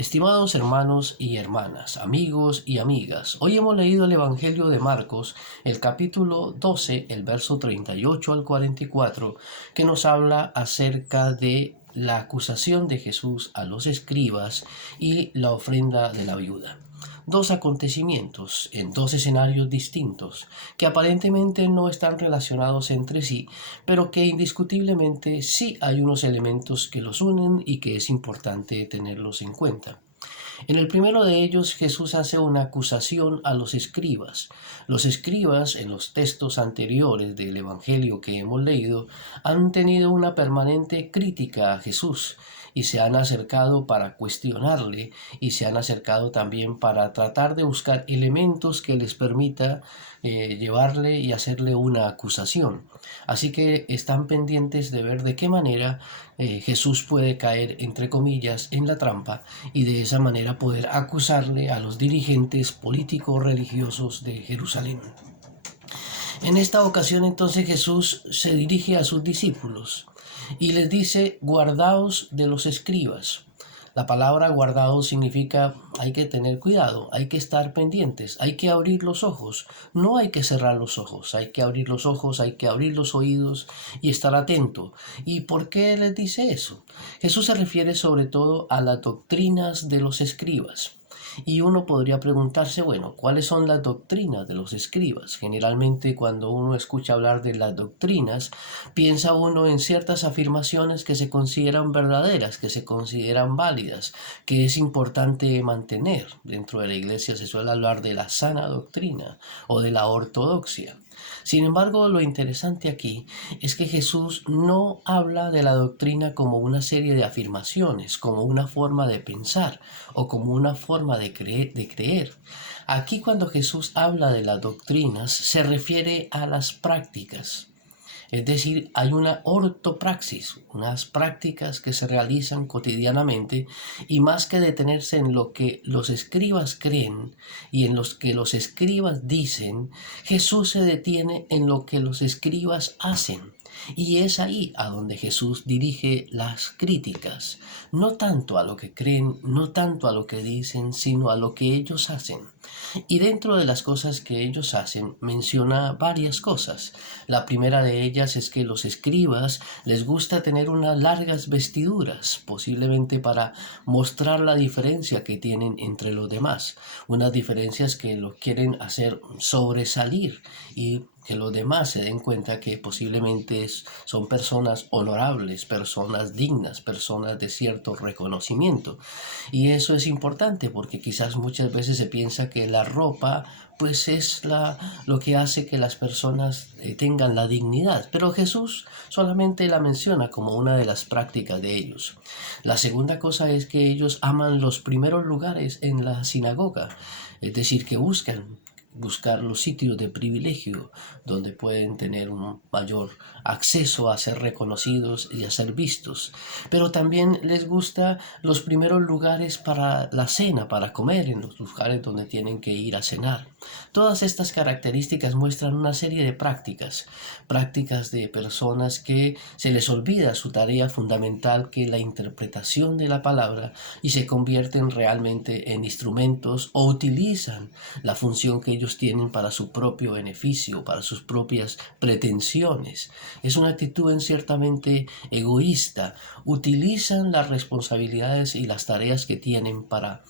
Estimados hermanos y hermanas, amigos y amigas, hoy hemos leído el Evangelio de Marcos, el capítulo 12, el verso 38 al 44, que nos habla acerca de la acusación de Jesús a los escribas y la ofrenda de la viuda. Dos acontecimientos en dos escenarios distintos que aparentemente no están relacionados entre sí, pero que indiscutiblemente sí hay unos elementos que los unen y que es importante tenerlos en cuenta. En el primero de ellos, Jesús hace una acusación a los escribas. Los escribas, en los textos anteriores del Evangelio que hemos leído, han tenido una permanente crítica a Jesús y se han acercado para cuestionarle y se han acercado también para tratar de buscar elementos que les permita llevarle y hacerle una acusación. Así que están pendientes de ver de qué manera Jesús puede caer, entre comillas, en la trampa y de esa manera poder acusarle a los dirigentes políticos religiosos de Jerusalén. En esta ocasión entonces Jesús se dirige a sus discípulos y les dice: guardaos de los escribas. La palabra guardado significa hay que tener cuidado, hay que estar pendientes, hay que abrir los ojos. No hay que cerrar los ojos, hay que abrir los ojos, hay que abrir los oídos y estar atento. ¿Y por qué les dice eso? Jesús se refiere sobre todo a las doctrinas de los escribas. Y uno podría preguntarse, bueno, ¿cuáles son las doctrinas de los escribas? Generalmente cuando uno escucha hablar de las doctrinas, piensa uno en ciertas afirmaciones que se consideran verdaderas, que se consideran válidas, que es importante mantener. Dentro de la iglesia se suele hablar de la sana doctrina o de la ortodoxia. Sin embargo, lo interesante aquí es que Jesús no habla de la doctrina como una serie de afirmaciones, como una forma de pensar o como una forma de creer. Aquí cuando Jesús habla de las doctrinas se refiere a las prácticas. Es decir, hay una ortopraxis, unas prácticas que se realizan cotidianamente y más que detenerse en lo que los escribas creen y en los que los escribas dicen, Jesús se detiene en lo que los escribas hacen. Y es ahí a donde Jesús dirige las críticas, no tanto a lo que creen, no tanto a lo que dicen, sino a lo que ellos hacen. Y dentro de las cosas que ellos hacen, menciona varias cosas. La primera de ellas es que los escribas les gusta tener unas largas vestiduras, posiblemente para mostrar la diferencia que tienen entre los demás, unas diferencias que lo quieren hacer sobresalir y que los demás se den cuenta que posiblemente son personas honorables, personas dignas, personas de cierto reconocimiento. Y eso es importante porque quizás muchas veces se piensa que la ropa pues es lo que hace que las personas tengan la dignidad. Pero Jesús solamente la menciona como una de las prácticas de ellos. La segunda cosa es que ellos aman los primeros lugares en la sinagoga, es decir, que buscar los sitios de privilegio donde pueden tener un mayor acceso a ser reconocidos y a ser vistos. Pero también les gusta los primeros lugares para la cena, para comer, en los lugares donde tienen que ir a cenar. Todas estas características muestran una serie de prácticas de personas que se les olvida su tarea fundamental, que es la interpretación de la palabra, y se convierten realmente en instrumentos o utilizan la función que ellos tienen para su propio beneficio, para sus propias pretensiones. Es una actitud ciertamente egoísta. Utilizan las responsabilidades y las tareas que tienen para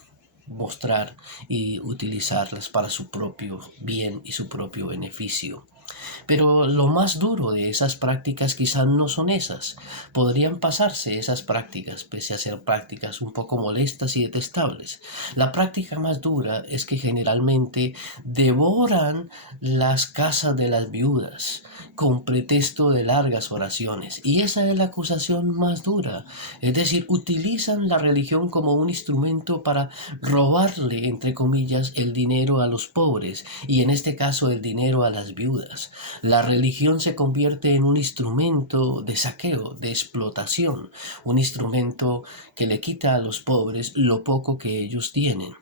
mostrar y utilizarlas para su propio bien y su propio beneficio. Pero lo más duro de esas prácticas quizás no son esas. Podrían pasarse esas prácticas, pese a ser prácticas un poco molestas y detestables. La práctica más dura es que generalmente devoran las casas de las viudas con pretexto de largas oraciones. Y esa es la acusación más dura. Es decir, utilizan la religión como un instrumento para robarle, entre comillas, el dinero a los pobres y en este caso el dinero a las viudas. La religión se convierte en un instrumento de saqueo, de explotación, un instrumento que le quita a los pobres lo poco que ellos tienen.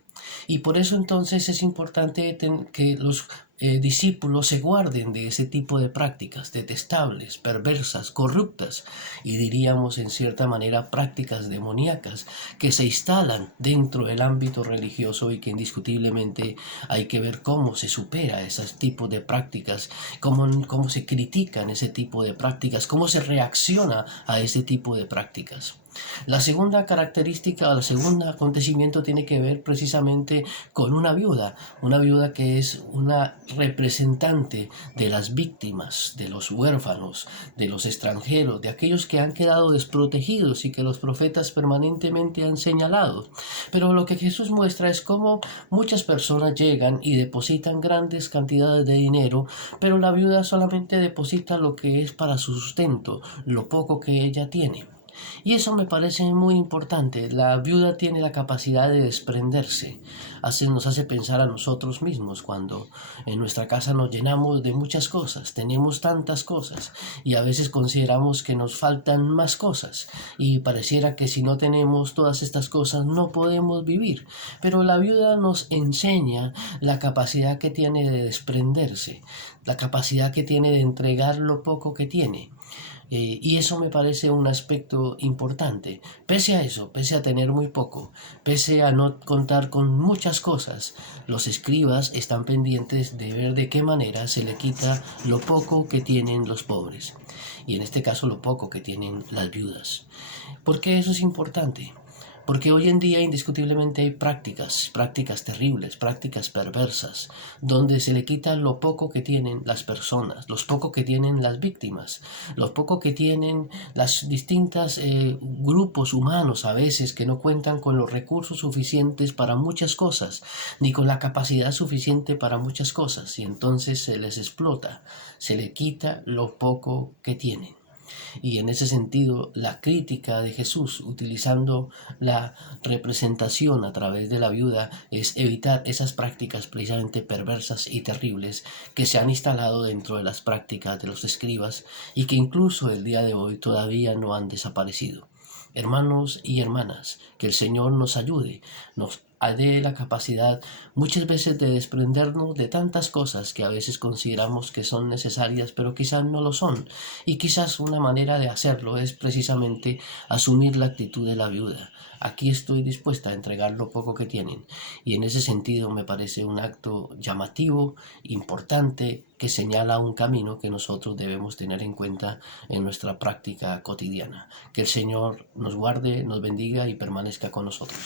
Y por eso entonces es importante que los discípulos se guarden de ese tipo de prácticas detestables, perversas, corruptas y diríamos en cierta manera prácticas demoníacas que se instalan dentro del ámbito religioso y que indiscutiblemente hay que ver cómo se supera esos tipos de prácticas, cómo se critican ese tipo de prácticas, cómo se reacciona a ese tipo de prácticas. La segunda característica, el segundo acontecimiento tiene que ver precisamente con una viuda que es una representante de las víctimas, de los huérfanos, de los extranjeros, de aquellos que han quedado desprotegidos y que los profetas permanentemente han señalado. Pero lo que Jesús muestra es cómo muchas personas llegan y depositan grandes cantidades de dinero, pero la viuda solamente deposita lo que es para su sustento, lo poco que ella tiene. Y eso me parece muy importante. La viuda tiene la capacidad de desprenderse. Nos hace pensar a nosotros mismos cuando en nuestra casa nos llenamos de muchas cosas, tenemos tantas cosas y a veces consideramos que nos faltan más cosas y pareciera que si no tenemos todas estas cosas no podemos vivir. Pero la viuda nos enseña la capacidad que tiene de desprenderse, la capacidad que tiene de entregar lo poco que tiene. Y eso me parece un aspecto importante. Pese a eso, pese a tener muy poco, pese a no contar con muchas cosas, los escribas están pendientes de ver de qué manera se le quita lo poco que tienen los pobres. Y en este caso lo poco que tienen las viudas. ¿Por qué eso es importante? Porque hoy en día indiscutiblemente hay prácticas terribles, prácticas perversas, donde se le quita lo poco que tienen las personas, los poco que tienen las víctimas, lo poco que tienen las distintas grupos humanos a veces que no cuentan con los recursos suficientes para muchas cosas, ni con la capacidad suficiente para muchas cosas, y entonces se les explota, se le quita lo poco que tienen. Y en ese sentido, la crítica de Jesús, utilizando la representación a través de la viuda, es evitar esas prácticas precisamente perversas y terribles que se han instalado dentro de las prácticas de los escribas y que incluso el día de hoy todavía no han desaparecido. Hermanos y hermanas, que el Señor nos ayude, nos dé la capacidad muchas veces de desprendernos de tantas cosas que a veces consideramos que son necesarias, pero quizás no lo son. Y quizás una manera de hacerlo es precisamente asumir la actitud de la viuda. Aquí estoy dispuesta a entregar lo poco que tienen. Y en ese sentido me parece un acto llamativo, importante, que señala un camino que nosotros debemos tener en cuenta en nuestra práctica cotidiana. Que el Señor nos guarde, nos bendiga y permanezca con nosotros.